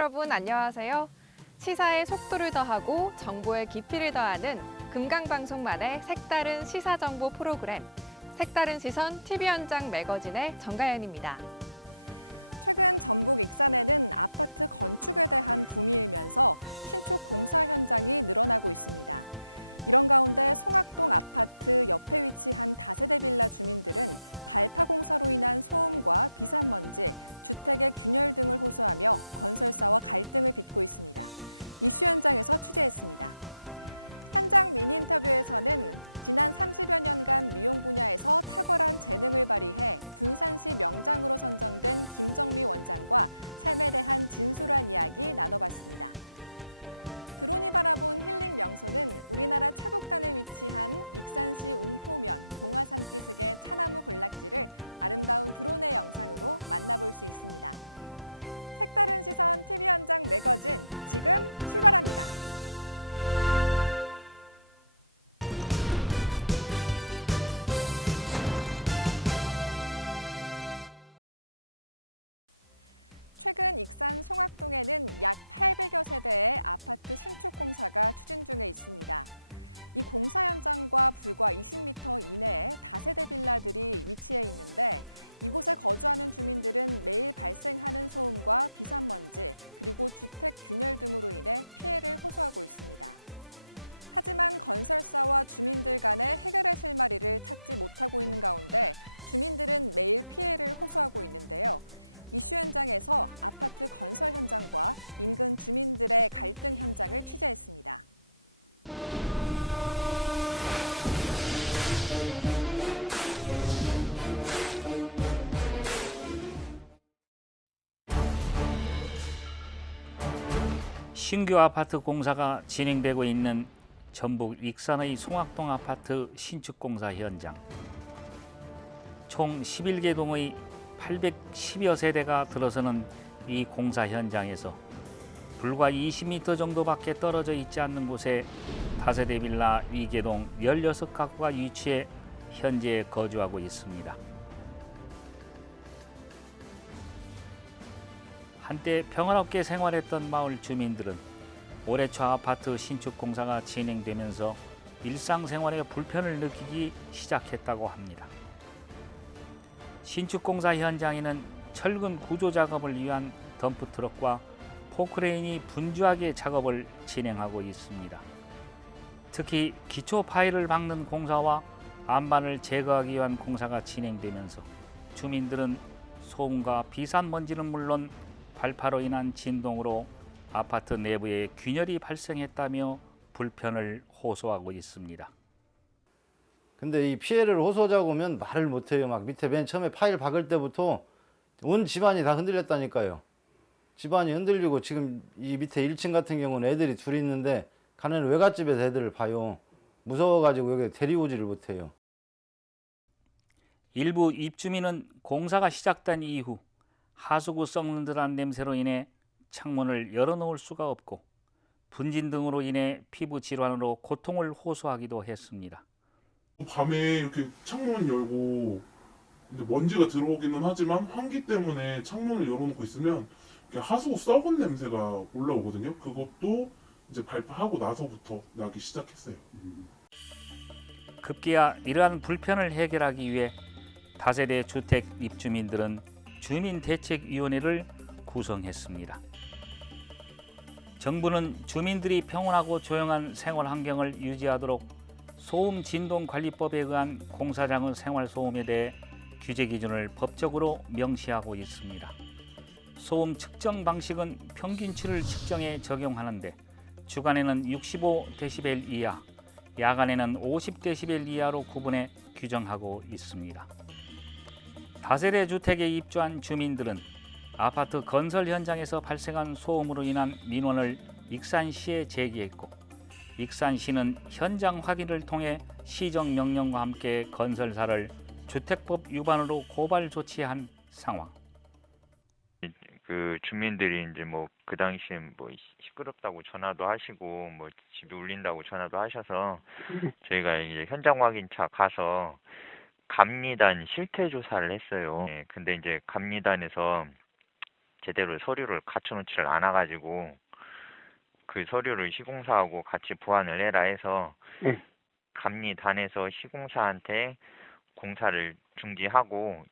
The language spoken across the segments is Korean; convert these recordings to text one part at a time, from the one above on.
여러분 안녕하세요. 시사의 속도를 더하고 정보의 깊이를 더하는 금강방송만의 색다른 시사정보 프로그램 색다른 시선 TV 현장 매거진의 정가연입니다. 최근 전북 익산에는 아파트 건축에 대한 붐이 일면서 신축 공사 현장이 늘어나고 있습니다. 이런 가운데 송악동 아파트 옆에 위치한 다세대 빌라 주민들은 발파 공사로 인한 소음과 비산먼지, 주택의 균열 등을 호소하며 건설사와 갈등을 빚고 있습니다. 이슈 현장에서 취재했습니다. 현장 미니 인터뷰에서는 지난 30여 년간 미용 분야에서 탁월한 재능을 발휘해 군산시 명장으로 선정된 김정미 원장과 삶에 대한 진솔한 이야기 나눠봤습니다. 드론이 바라본 힐링 명소는 우리나라 최북단에 위치한 익산시 웅포면 동화산 기슭의 차나무 군락지를 아름다운 드론의 영상으로 만나볼 수 있습니다. 색다른 시선 TV 현장 매거진 지금 출발합니다. 최근 익산 송악동에는 약 800여 세대의 아파트 신축 공사가 추진 중에 있습니다. 이 공사 현장과 불과 20m 이내에 다세대 빌라들이 위치해 있는데 이곳에 거주하는 주민들은 매일 발생하는 소음과 비산먼지 그리고 주택 균열 등으로 인해 피해를 호소하고 있습니다. 하지만 건설사와 주민들 간의 해결의 실마리를 찾지 못하고 있는 가운데 주민들은 매일 피해를 호소하고 있는데요. 이슈 현장에서 아파트 건설 현장과 인근 주민들의 갈등 현장을 취재했습니다. 신규 아파트 공사가 진행되고 있는 전북 익산의 송악동 아파트 신축 공사 현장. 총 11개 동의 810여 세대가 들어서는 이 공사 현장에서 불과 20m 정도밖에 떨어져 있지 않는 곳에 다세대 빌라 위계동 16가구가 위치해 현재 거주하고 있습니다. 한때 평화롭게 생활했던 마을 주민들은 올해 초 아파트 신축 공사가 진행되면서 일상생활에 불편을 느끼기 시작했다고 합니다. 신축 공사 현장에는 철근 구조 작업을 위한 덤프트럭과 포크레인이 분주하게 작업을 진행하고 있습니다. 특히 기초 파일을 박는 공사와 안반을 제거하기 위한 공사가 진행되면서 주민들은 소음과 비산먼지는 물론 발파로 인한 진동으로 아파트 내부에 균열이 발생했다며 불편을 호소하고 있습니다. 근데 이 피해를 호소하자고 하면 말을 못해요. 막 밑에 맨 처음에 파일 박을 때부터 온 집안이 다 흔들렸다니까요. 집안이 흔들리고 지금 이 밑에 1층 같은 경우는 애들이 둘이 있는데 가는 외갓집에서 애들을 봐요. 무서워가지고 여기 데리오지를 못해요. 일부 입주민은 공사가 시작된 이후 하수구 썩는 듯한 냄새로 인해 창문을 열어놓을 수가 없고 분진 등으로 인해 피부 질환으로 고통을 호소하기도 했습니다. 밤에 이렇게 창문 열고 이제 먼지가 들어오기는 하지만 환기 때문에 창문을 열어놓고 있으면 하수구 썩은 냄새가 올라오거든요. 그것도 이제 발파하고 나서부터 나기 시작했어요. 급기야 이러한 불편을 해결하기 위해 다세대 주택 입주민들은 주민대책위원회를 구성했습니다. 정부는 주민들이 평온하고 조용한 생활 환경을 유지하도록 소음 진동 관리법에 의한 공사장의 생활 소음에 대해 규제 기준을 법적으로 명시하고 있습니다. 소음 측정 방식은 평균치를 측정해 적용하는데 주간에는 65dB 이하, 야간에는 50dB 이하로 구분해 규정하고 있습니다. 다세대 주택에 입주한 주민들은 아파트 건설 현장에서 발생한 소음으로 인한 민원을 익산시에 제기했고 익산시는 현장 확인을 통해 시정명령과 함께 건설사를 주택법 위반으로 고발 조치한 상황. 그 주민들이 이제 뭐 그 당시에 뭐 시끄럽다고 전화도 하시고 뭐 집이 울린다고 전화도 하셔서 저희가 이제 현장 확인차 가서 감리단 실태 조사를 했어요. 네, 근데 이제 감리단에서 제대로 서류를 갖춰놓지를 않아가지고 그 서류를 시공사하고 같이 보완을 해라 해서 네. 감리단에서 시공사한테 공사를 중지하고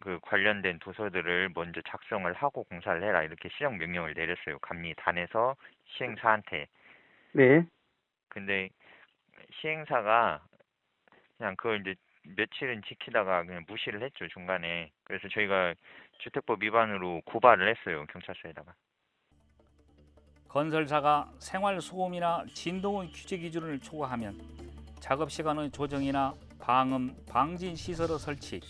그 관련된 도서들을 먼저 작성을 하고 공사를 해라 이렇게 시정 명령을 내렸어요. 감리단에서 시행사한테. 네. 근데 시행사가 그냥 그걸 이제 며칠은 지키다가 그냥 무시를 했죠, 중간에. 그래서 저희가 주택법 위반으로 고발을 했어요, 경찰서에다가. 건설사가 생활소음이나 진동의 규제 기준을 초과하면 작업 시간의 조정이나 방음, 방진 시설의 설치,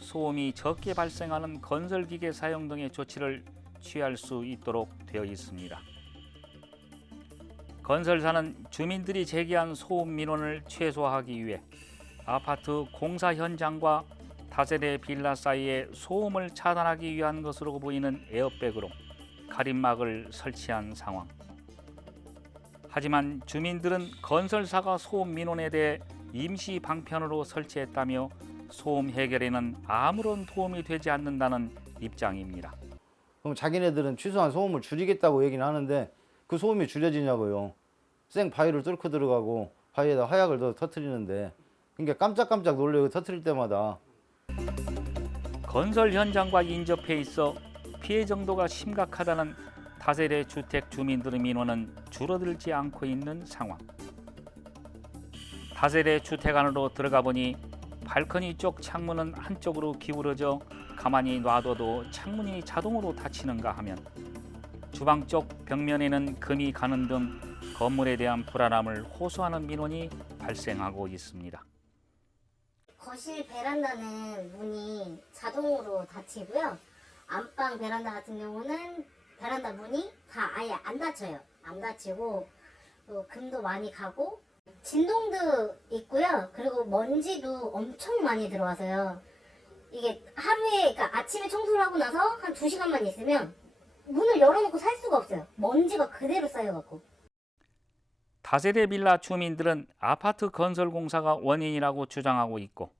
소음이 적게 발생하는 건설기계 사용 등의 조치를 취할 수 있도록 되어 있습니다. 건설사는 주민들이 제기한 소음 민원을 최소화하기 위해 아파트 공사 현장과 다세대 빌라 사이에 소음을 차단하기 위한 것으로 보이는 에어백으로 가림막을 설치한 상황. 하지만 주민들은 건설사가 소음 민원에 대해 임시 방편으로 설치했다며 소음 해결에는 아무런 도움이 되지 않는다는 입장입니다. 그럼 자기네들은 최소한 소음을 줄이겠다고 얘기는 하는데 그 소음이 줄여지냐고요. 생 바위를 뚫고 들어가고 바위에다 화약을 더 터뜨리는데 그러니까 깜짝깜짝 놀래요. 터뜨릴 때마다. 건설 현장과 인접해 있어 피해 정도가 심각하다는 다세대 주택 주민들의 민원은 줄어들지 않고 있는 상황. 다세대 주택 안으로 들어가 보니 발코니 쪽 창문은 한쪽으로 기울어져 가만히 놔둬도 창문이 자동으로 닫히는가 하면 주방 쪽 벽면에는 금이 가는 등 건물에 대한 불안함을 호소하는 민원이 발생하고 있습니다. 거실 베란다는 문이 자동으로 닫히고요. 안방 베란다 같은 경우는 베란다 문이 다 아예 안 닫혀요. 안 닫히고 금도 많이 가고 진동도 있고요. 그리고 먼지도 엄청 많이 들어와서요. 이게 하루에 그러니까 아침에 청소를 하고 나서 한 2시간만 있으면 문을 열어놓고 살 수가 없어요. 먼지가 그대로 쌓여갖고. 다세대 빌라 주민들은 아파트 건설 공사가 원인이라고 주장하고 있고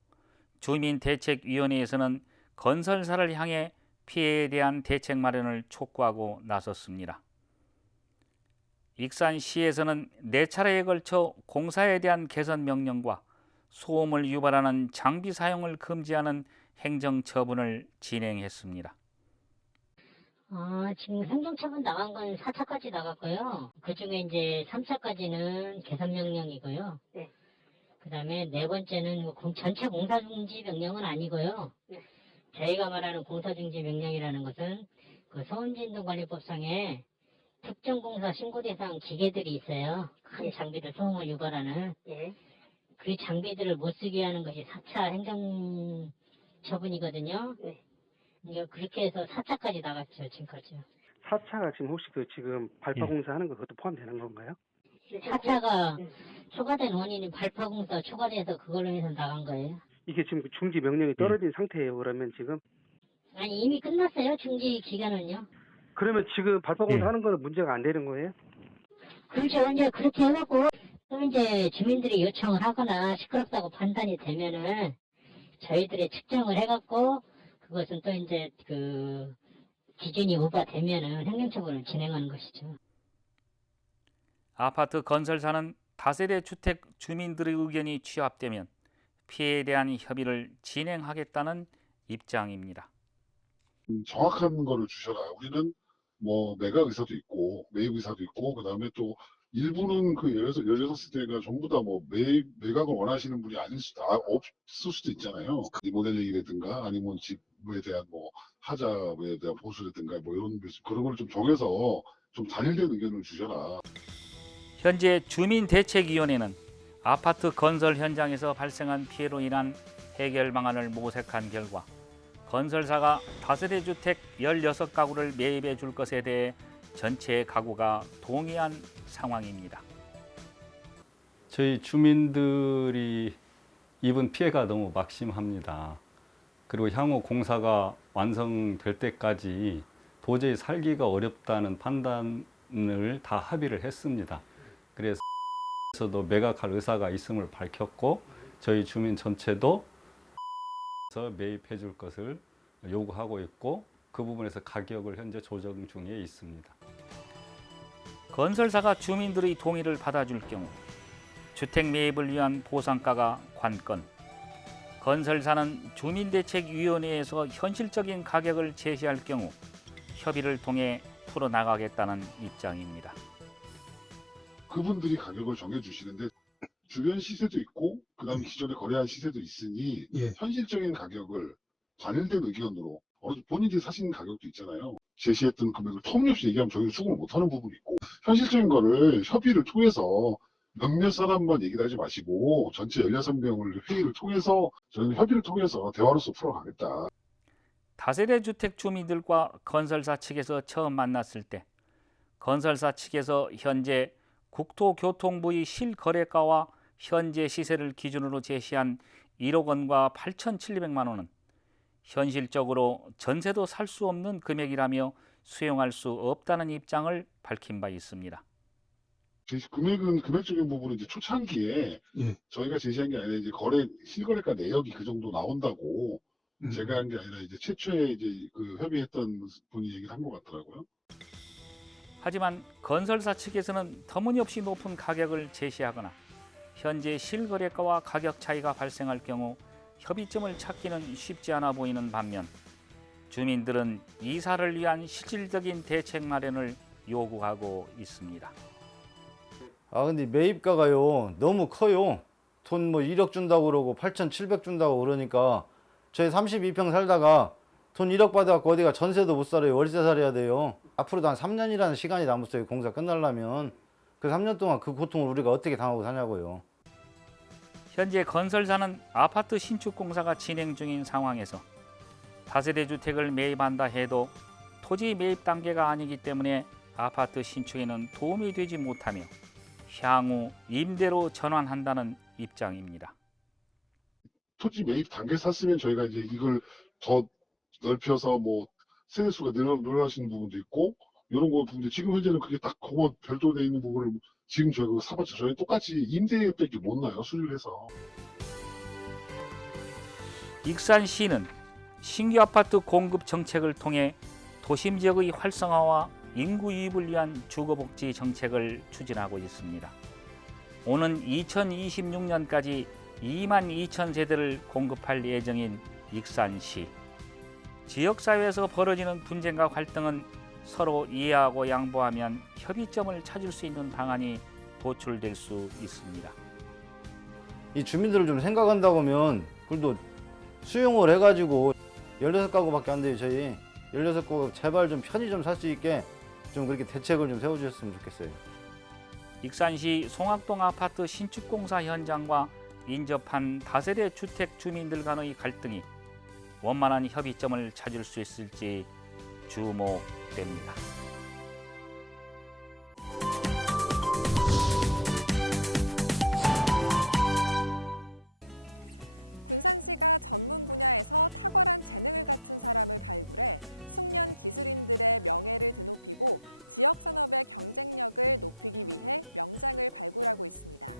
주민대책위원회에서는 건설사를 향해 피해에 대한 대책 마련을 촉구하고 나섰습니다. 익산시에서는 4차례에 걸쳐 공사에 대한 개선 명령과 소음을 유발하는 장비 사용을 금지하는 행정처분을 진행했습니다. 지금 행정처분 나간 건 4차까지 나갔고요. 그 중에 이제 3차까지는 개선 명령이고요. 네. 그 다음에 4번째는 전체 공사 중지 명령은 아니고요. 네. 저희가 말하는 공사 중지 명령이라는 것은 그 소음진동관리법상에 특정 공사 신고 대상 기계들이 있어요. 큰 장비들 소음을 유발하는. 예. 그 장비들을 못 쓰게 하는 것이 4차 행정처분이거든요. 네. 이제 그렇게 해서 4차까지 나갔죠, 지금까지요. 4차가 지금 혹시 지금 발파 공사하는 거 그것도 포함되는 건가요? 4차가 초과된 원인이 발파공사 초과돼서 그걸로 해서 나간 거예요. 이게 지금 중지 명령이 떨어진 상태예요. 그러면 지금? 아니 이미 끝났어요, 중지 기간은요. 그러면 지금 발파 공사하는 거는 문제가 안 되는 거예요? 그렇죠. 이제 그렇게 해갖고 또 이제 주민들이 요청을 하거나 시끄럽다고 판단이 되면은 저희들이 측정을 해갖고 그것은 또 이제 그 기준이 오버되면은 행정처분을 진행하는 것이죠. 아파트 건설사는 다세대 주택 주민들의 의견이 취합되면 피해에 대한 협의를 진행하겠다는 입장입니다. 정확한 거를 주셔라. 우리는 뭐 매각 의사도 있고 매입 의사도 있고 그다음에 또 일부는 그 16세대가 전부 다 뭐 매각을 원하시는 분이 없을 수도 있잖아요. 리모델링이라든가 아니면 집에 대한 뭐 하자에 대한 보수라든가 뭐 이런 그런 걸 좀 정해서 좀 단일된 의견을 주셔라. 현재 주민대책위원회는 아파트 건설 현장에서 발생한 피해로 인한 해결 방안을 모색한 결과 건설사가 다세대 주택 16가구를 매입해 줄 것에 대해 전체 가구가 동의한 상황입니다. 저희 주민들이 입은 피해가 너무 막심합니다. 그리고 향후 공사가 완성될 때까지 도저히 살기가 어렵다는 판단을 다 합의를 했습니다. 그래서 매각할 의사가 있음을 밝혔고 저희 주민 전체도 매입해 줄 것을 요구하고 있고 그 부분에서 가격을 현재 조정 중에 있습니다. 건설사가 주민들의 동의를 받아줄 경우 주택 매입을 위한 보상가가 관건, 건설사는 주민대책위원회에서 현실적인 가격을 제시할 경우 협의를 통해 풀어나가겠다는 입장입니다. 그분들이 가격을 정해주시는데 주변 시세도 있고 그다음에 기존에 거래한 시세도 있으니 현실적인 가격을 관련된 의견으로 본인들이 사시는 가격도 있잖아요. 제시했던 금액을 터무니없이 얘기하면 저희가 수긍을 못하는 부분이 있고 현실적인 거를 협의를 통해서 몇몇 사람만 얘기를 하지 마시고 전체 16명을 회의를 통해서 저희는 협의를 통해서 대화로서 풀어가겠다. 다세대 주택 주민들과 건설사 측에서 처음 만났을 때 건설사 측에서 현재 국토교통부의 실거래가와 현재 시세를 기준으로 제시한 1억 원과 8,700만 원은 현실적으로 전세도 살 수 없는 금액이라며 수용할 수 없다는 입장을 밝힌 바 있습니다. 금액적인 부분은 이제 초창기에 저희가 제시한 게 아니라 이제 실거래가 내역이 그 정도 나온다고 제가 한 게 아니라 이제 최초에 이제 그 협의했던 분이 얘기를 한 것 같더라고요. 하지만 건설사 측에서는 터무니없이 높은 가격을 제시하거나 현재 실거래가와 가격 차이가 발생할 경우 협의점을 찾기는 쉽지 않아 보이는 반면 주민들은 이사를 위한 실질적인 대책 마련을 요구하고 있습니다. 근데 매입가가요 너무 커요. 돈 뭐 1억 준다고 그러고 8,700 준다고 그러니까 저희 32평 살다가 돈 1억 받아갖고 어디가 전세도 못 살아요. 월세 살아야 돼요. 앞으로도 한 3년이라는 시간이 남았어요. 공사 끝나려면. 그 3년 동안 그 고통을 우리가 어떻게 당하고 사냐고요. 현재 건설사는 아파트 신축 공사가 진행 중인 상황에서 다세대 주택을 매입한다 해도 토지 매입 단계가 아니기 때문에 아파트 신축에는 도움이 되지 못하며 향후 임대로 전환한다는 입장입니다. 토지 매입 단계 샀으면 저희가 이제 이걸 더 넓혀서 뭐 세대수가 늘어나시는 부분도 있고 이런 거 부분도 지금 현재는 그게 딱 그거 별도되어 있는 부분을 지금 저희가 사봤죠. 저희 똑같이 임대밖에 못 나요. 수리를 해서. 익산시는 신규 아파트 공급 정책을 통해 도심 지역의 활성화와 인구 유입을 위한 주거복지 정책을 추진하고 있습니다. 오는 2026년까지 2만 2천 세대를 공급할 예정인 익산시. 지역사회에서 벌어지는 분쟁과 갈등은 서로 이해하고 양보하면 협의점을 찾을 수 있는 방안이 도출될 수 있습니다. 이 주민들을 좀 생각한다고 하면 그래도 수용을 해가지고 16가구밖에 안 돼요. 저희 16가구 제발 좀 편히 좀 살 수 있게 좀 그렇게 대책을 좀 세워주셨으면 좋겠어요. 익산시 송악동 아파트 신축공사 현장과 인접한 다세대 주택 주민들 간의 갈등이 원만한 협의점을 찾을 수 있을지 주목됩니다. 군산시가 전문 분야에서 탁월한 재능을 갖춘 사람을 발굴해 숙련 기술인들의 명예를 드높이고 지역 산업의 경쟁력을 높이기 위해 명장을 발굴하고 있습니다.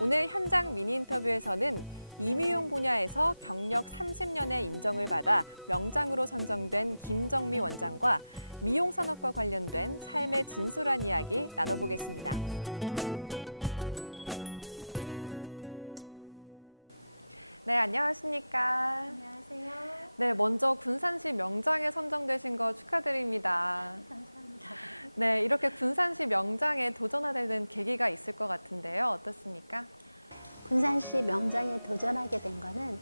오늘 현장 미니 인터뷰에서는 임의용 분야에서 경력 30년의 인정을 받아 명장으로 선정된 김정미 원장과 미용 산업과 관련된 삶의 진솔한 이야기 나눠보겠습니다. 네, 안녕하십니까? 안녕하세요. 네, 먼저 군산시 명장에 선정되신 거 축하드립니다. 감사합니다. 네, 이렇게 군산시 명장에 도전하게 된 계기가 있을 것 같은데요. 어떻습니까? 군산시 명장에 도전하게 된 거는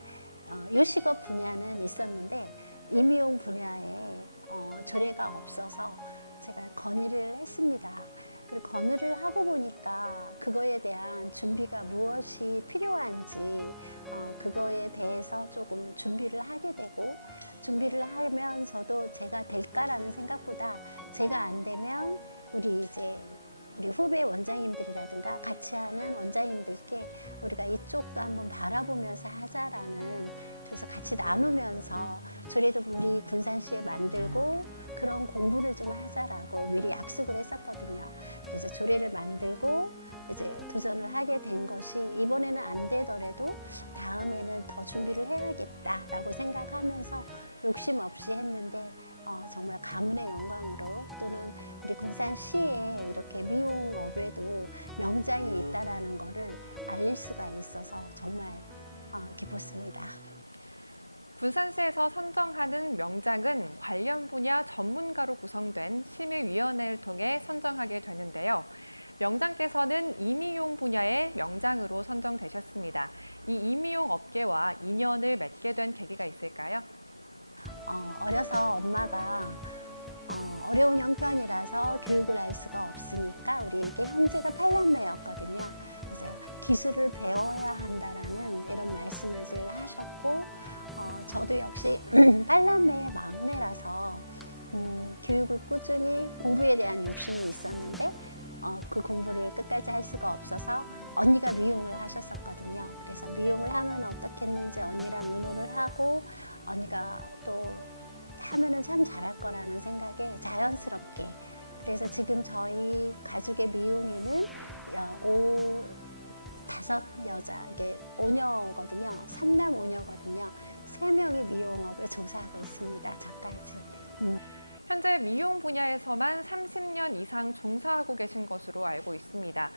요식업 분야는 있었는데 임의용 분야에 조례가 없어서 제가 건의를 했습니다. 그리고 건의를 하고 보니까 그거에 대한 준비가 무엇이 필요한지 그거에 대해서 조금 준비를 하게 되고 준비를 하면서도 제가 될까라는 생각보다 제가 안 되면 우리 후배 원장님들이라든가 같이 하는 원장님들께 우리가 이쪽도 한번 바라보면서 하자라는 그래서 같이 나누면서 조례도 우리 군산시에 만들고 그런 공부를 좀 하자라고 미리 약속을 했었거든요. 그래서 조례를 만들고 이제 도전을 하게 된 것이 이번에는 안 되더라도 다음에는 더 준비를 해야겠다라고 생각하면서 욕심 없이 했는데 정말 가문의 영광으로 또는 우리 군산시에 이렇게 미용업에도 명장이 있다라는 거를 알릴 수가 있어서 정말 기뻤습니다. 군산시에서 선정하는 명장은 관련 분야 전문가로 구성된 심의위원회를 통해 선정하게 되는데요. 명장께서는 이미용 분야의 명장으로 선정되셨습니다. 이 이미용 업계와 인연을 맺게 된 계기가 있을까요? 어려서 엄마가 어려운 형편이라서 교육을 할 수가 없으니까 우리에게 형제가 8남매였거든요. 그래서 기술을 배워야 한다라는 이런 말씀을 늘 하셨고 저도 역시 8남매의 막내라서 교육을 꾸준히 공부에 대한 욕심이 있었는데 그 공부를 끝까지 할 수가 없어서 언니가 미용을 하셨었거든요. 그래서 미용을 하면 어떻겠는지 언니랑 의논을 하고 언니가 또 하면은 참 잘할 거라는 생각에 자연스럽게 그래서 지금 저희 가족의 미용인은 5여자 이게 5녀거든요. 3남 5녀거든요. 3명이 미용업을 종사하고 있습니다. 저까지. 현재 미용 분야에서만 30년 이상 종사하고 계신 것으로 알고 있습니다.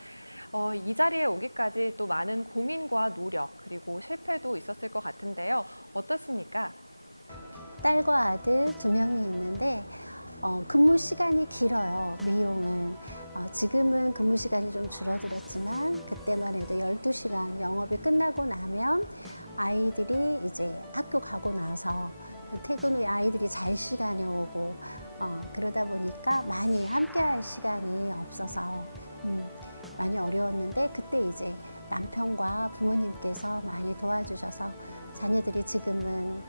이 자리에 오기까지 또 많은 고민과 노력 그리고 실패도 있었을 것 같은데요. 어떻습니까? 딸과 아들 2명이 있는데 근무 시간이 길어요. 미용은. 지금은 근무 시간이 좀 줄어들었지만 그때만 해도 12시간 영업이 끝나고 나면 아이들이 이제 학교 가고 나서 퇴근 후에 아이들이 잘 시간에 오고 그러다 보니까 많이 함께 할 시간이 없어서 많이 어려웠는데 그때 이제 남편과 부모님께서 많이 도와주셔서 자녀들이 지금은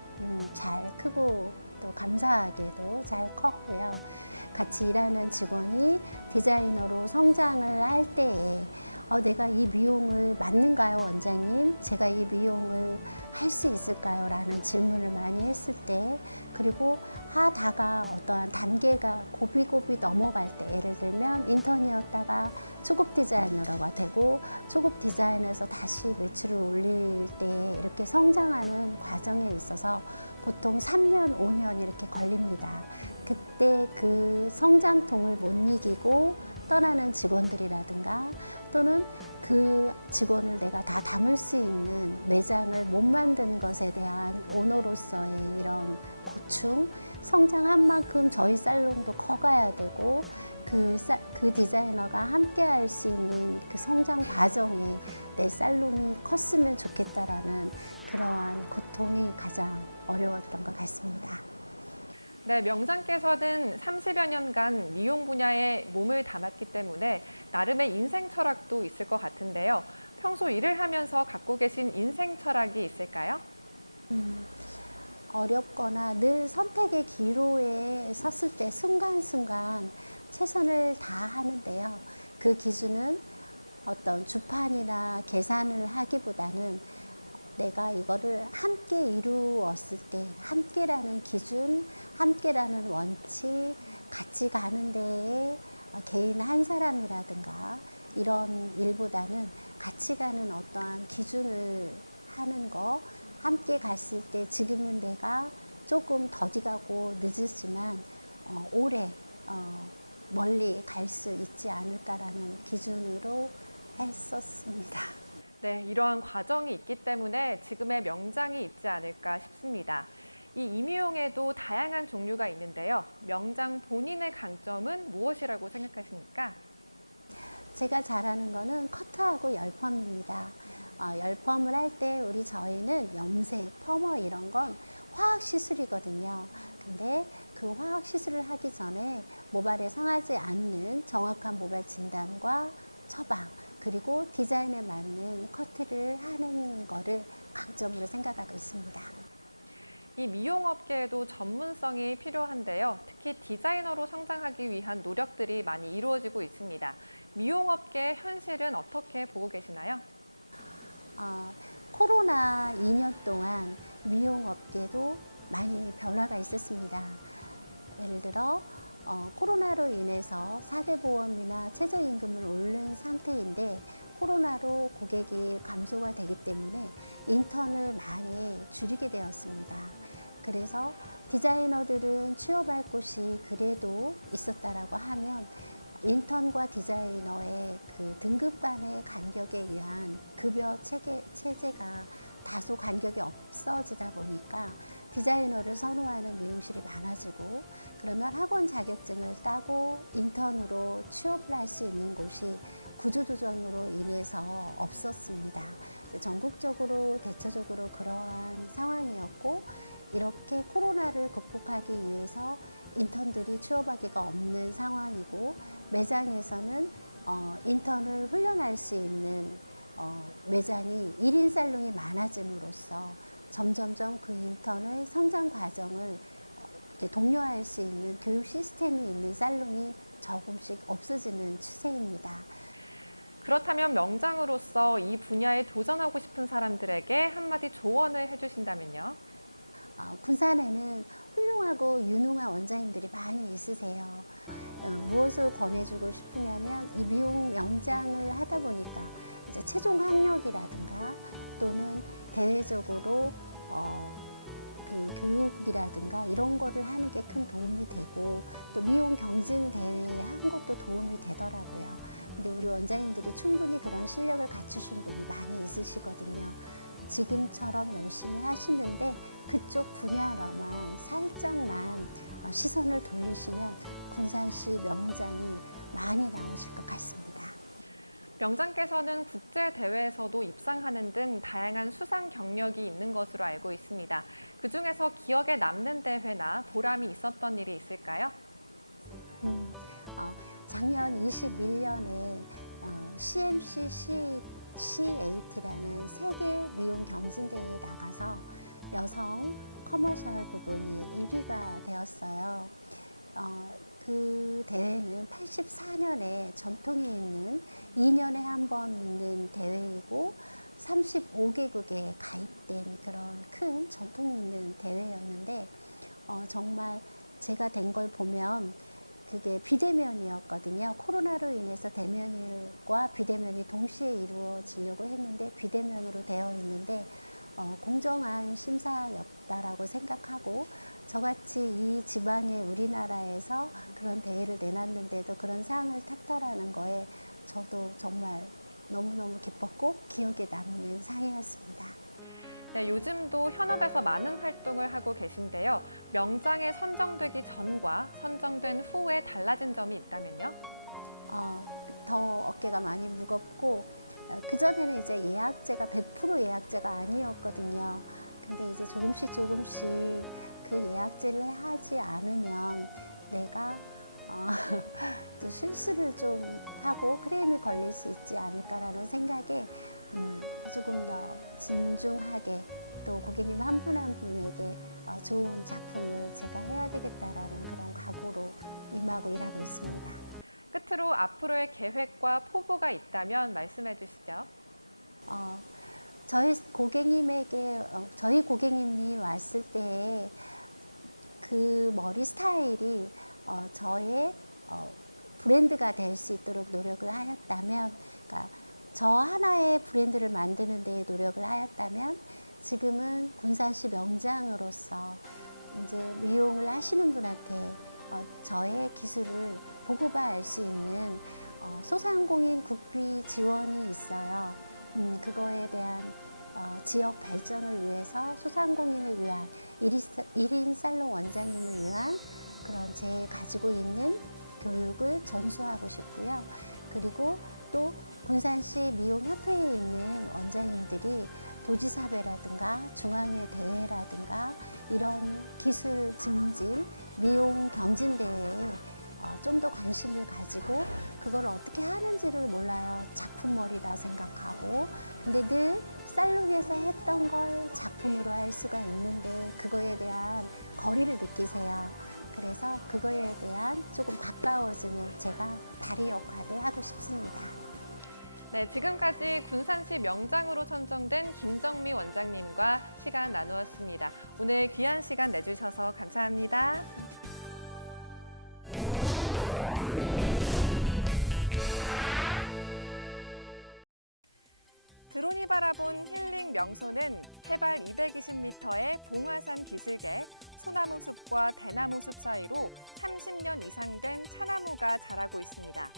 잘 크고 또 감사하게도 잘 컸고요. 같이 일하는 직원이 디자이너로 성장을 할 때에 내가 이 미용을 맞는가요, 원장님? 제가 이 미용을 할 수 있을까요? 라는 질문을 많이 했을 때 그리고 하다가 어떠한 단계가 고비고비 넘어갈 때 예를 들면 인턴이었다가 초급 디자이너가 되고 초급 디자이너에서 다시 매출을 올릴 때 이렇게 성장하는 과정에 있어서 보통 3년, 5년 이렇게 걸립니다. 그때 그 성장통을 못 이기고 떠나는 직원들이라든가 또는 그 직원을 내가 다 담을 수 있는 매장을 못 만든 것에 대한 오너로서의 이런 고충, 성장한 만큼 저희 살롱도 커가야 되고 그 디자이너가 함께 할 수 있는 그 성장 과정에 내 살롱이 컸으면 좋겠다라는 그러한 고통이 가장 어려웠던 것 같습니다. 네, 명장께서는 30여 년간 미용 분야에 몸을 담았기 때문에 나름의 인생 철학도 있을 것 같은데요. 평소 일을 하면서 갖고 계신 인생 철학이 있을까요? 어렵거나 늘 선택의 기로에 섰을 때 순간순간 최선을 다하는데요. 그 기준은 어떤 주판이나 계산을 하기보다는 내가 이거를 함께 이루었을 때 함께라는 기준, 함께라는 원칙, 같이 가는 데에 개인 한 사람이라든가 이런 일보다는 같이 가는 어떠한 기준을 하는 거 함께 갔을 때 지금은 내가 조금 더디가고 늦었지만 오래 멀리 갈 수 있지 않을까라는 기준으로 했었습니다. 네, 이러한 과정이 있기 때문에 지금의 명장이 있지 않을까 싶습니다. 이 이미용에도 다양한 종류가 있는데요. 명장 본인의 강점은 무엇이라고 생각하십니까? 제가 잘하는 거는 커트하고 열펌입니다. 열펌을 할 때 저희는 염색, 펌머 이런 건 화학 시술이거든요. 근데 그 화학 시술을 하기 전에 모발에 상하지 않는 정확한 모발 진단과 처방 그리고 디자인에 맞는 커트를 하는 거를 강점으로 생각하고 있습니다. 이 미용업계에도 전문성이 필요한데요. 특히 디자이너로 성장하기 위한 노력들이 많이 이루어지고 있습니다. 미용업계의 현실은 어떻게 보고 계시나요? 코로나 2년 동안 미용업계도 많이 변화가 있었습니다. 예를 들어 코로나로 인해서 4대 보험이나 최저임금을 오른 상태인데 코로나로 고객이 감소가 되기 때문에 인턴을 많이 줄이게 되었습니다. 그래서 디자이너들은 취업할 곳이 그래도 있었다라고 하면 인턴과 디자이너의 그 등급 간의 간격에 의한 급여 체제가 다소 간격이 없어지다 보니까 디자이너를 선호하는 미용실이 많아지고, 그러면 학원 자격증을 따고 인턴으로 취업을 할 수 있는 곳이 구조조정으로 인해서 없었습니다. 전국적으로 대체적으로 그러한 상황이었고, 이렇게 코로나를 극복하기 위해서 인턴들이 취업하기가 없는 상황이고, 매장에서는 인턴을 훈련할 수 있는 매장이 1인 살롱이 많아짐으로써 점점점 그 인턴의 성장 과정을 독려할 수 있는 교육 시스템이 있는 살롱이 조금씩 없어지는 추세입니다. 그렇다면 명장으로서 이 분야에 도전하고 싶은 사람들에게 한마디 조언을 해주신다면요? 군산에는 훌륭하고 유능한 원장님들이 많이 있으세요. 무엇을 권해주고 싶으냐면, 이 미용 명장을 하다 보니까 이제 최종 학력이라든가 또는 대외적으로 그 교육이라든가 이런 거를 하는 게 큰 도움이 되고, 또 미용 경진 대회에 한 것도 도움이 되더라고요. 근데 우리 원장님들이 충분히 그런 실력을 갖추신 분이 많이 있으시거든요. 지금처럼 열심히 하시는데 그쪽 분야로만 살짝만 시선을 돌리시면 군산시 명장이 많이 나오실 것 같습니다. 명장께서는 국제대회에서도 입상하는 등 다양한 수상 경력이 있는 것으로 알고 있습니다. 그중에서 기억에 남는 대회나 보람이 있었던 일이 있을까요? 작년 21년에 CMC CAT라는 세계 미용 경진대회에 나가서 여성 커머셜 부분이 1위가 되었어요. 그 대회는 84년에 전통이 있는 2년에 한 번 있는 대회이고 35개국에 가입된 그런 큰 전통 있는 대회였는데, 정말 제가 된 걸 보면 그게 비대면이었거든요. 코로나로 인해서 대면과 비대면이 동시에 이루어지려고 했는데 비대면으로 되어 있는데 공정한 심사였다라고 생각하고, 저같이 이 지방의 우리나라에서 그런 대회를 내놨는데도 그런 상을 탔다라는 거에 저도 정말 너무너무 기뻤고 기억에 남는 상이었습니다. 네, 요즘도 현업에서 많은 활동을 하고 계신데요. 명장에 선정되기 전과 선정된 후에 달라진 점이 있다면요? 더 어깨가 많이 무겁고, 그전에는 이제 예약제가 100% 예약제가 아니었거든요. 근데 이제 조금씩 그 예약제를 하지 않으면 내가 또 실수를 좀 하고 크레임이 걸릴 수 있지 않을까라는 생각에 조금 더 진중하게, 또 고객님 한 분 한 분에게 좋은 작품을 제가 해야 되겠다라는 그런 각오로 임하고 일하고 있습니다. 끝으로 앞으로의 계획과 포부가 있다면 말씀해 주시죠. 저희 고객님이 왔을 때 그 머리 스타일이 저의 브랜드가 될 수 있도록 노력을 하였다면, 그러니까 저 하나의 브랜드를 만드는 데 노력을 하였다면, 지금은 군산시 명장으로서 이제 미용을 하시는 분한테 저의 기술을 보고받을 수 있는 소상공인 국비 지원이 있어요. 그거에 대한 지역 발전을 위해서 소상공인을 위한 1인 살롱 원장님을 위한 그런 제 가지고 있는 교육을 전수하고 싶고요. 그리고 또 군산시 미용협회에 있는 원장님들이 도지사회라든가 중앙회 대회라든가 이런 기술 증진, 미용 경진대회에 좀 더 관심을 가지고 그걸 어떻게 하는지를 몰라요. 작품머리다 생각하고. 근데 늘 살롱에서 했던 걸 작품으로 할 수가 있는데 그거에 대한 거리를 느끼세요. 그래서 그거에 대한 조금 가까워지는 제가 다리 역할을 하고 싶습니다. 네, 지금까지 군산시 명장으로 선정된 김정미 원장님과 시간 나누었습니다. 오늘 귀한 시간 내주셔서 감사합니다. 드론이 바라본 힐링 명소는 해발 220m의 봉화산 기슭에 소나무 숲과 대나무 숲 사이로 30년 이상 된 차나무가 자라고 있습니다.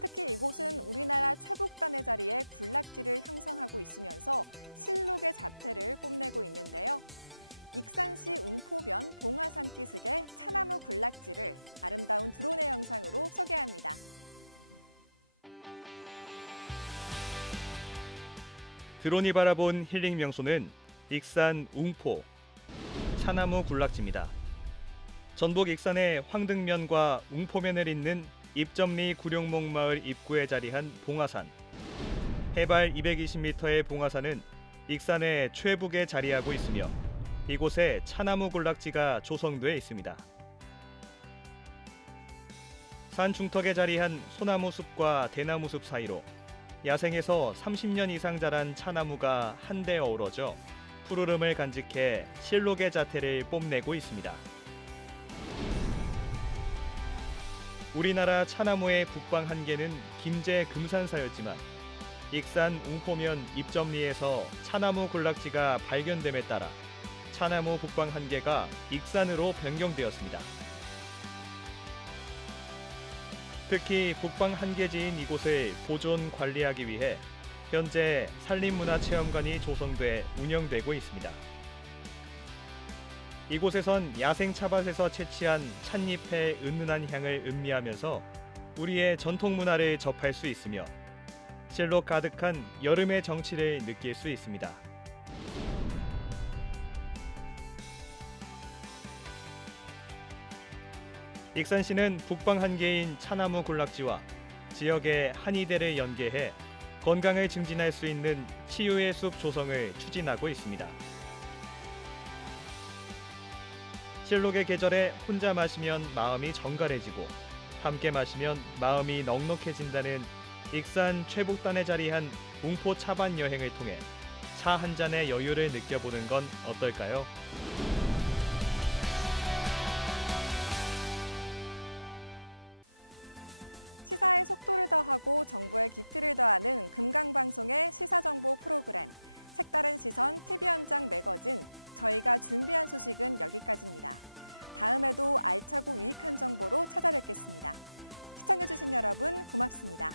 특히 이곳은 우리나라 최북단의 자리에 군락지를 형성하고 있으면서 실록의 자태를 뽐내고 있는데요. 익산시 웅포면 봉화산 끼슥의 차나무 군락지를 아름다운 드론의 영상으로 소개합니다. 드론이 바라본 힐링 명소는 익산 웅포 차나무 군락지입니다. 전북 익산의 황등면과 웅포면을 잇는 입점리 구룡목마을 입구에 자리한 봉화산. 해발 220m의 봉화산은 익산의 최북에 자리하고 있으며 이곳에 차나무 군락지가 조성돼 있습니다. 산 중턱에 자리한 소나무 숲과 대나무 숲 사이로 야생에서 30년 이상 자란 차나무가 한데 어우러져 푸르름을 간직해 실록의 자태를 뽐내고 있습니다. 우리나라 차나무의 북방 한계는 김제 금산사였지만 익산 웅포면 입점리에서 차나무 군락지가 발견됨에 따라 차나무 북방 한계가 익산으로 변경되었습니다. 특히 북방 한계지인 이곳을 보존 관리하기 위해 현재 산림문화체험관이 조성돼 운영되고 있습니다. 이곳에선 야생 차밭에서 채취한 찻잎의 은은한 향을 음미하면서 우리의 전통 문화를 접할 수 있으며 실록 가득한 여름의 정취를 느낄 수 있습니다. 익산시는 북방 한계인 차나무 군락지와 지역의 한이대를 연계해 건강을 증진할 수 있는 치유의 숲 조성을 추진하고 있습니다. 실록의 계절에 혼자 마시면 마음이 정갈해지고 함께 마시면 마음이 넉넉해진다는 익산 최북단에 자리한 웅포 차반 여행을 통해 차 한 잔의 여유를 느껴보는 건 어떨까요? 시사의 속도를 더하고 정보의 깊이를 더하는 금강방송의 시사정보 프로그램 색다른 시선 TV현장 매거진 저희가 준비한 소식은 여기까지입니다. 다음에도 알차고 유익한 정보로 찾아뵙겠습니다. 시청해주신 여러분 고맙습니다.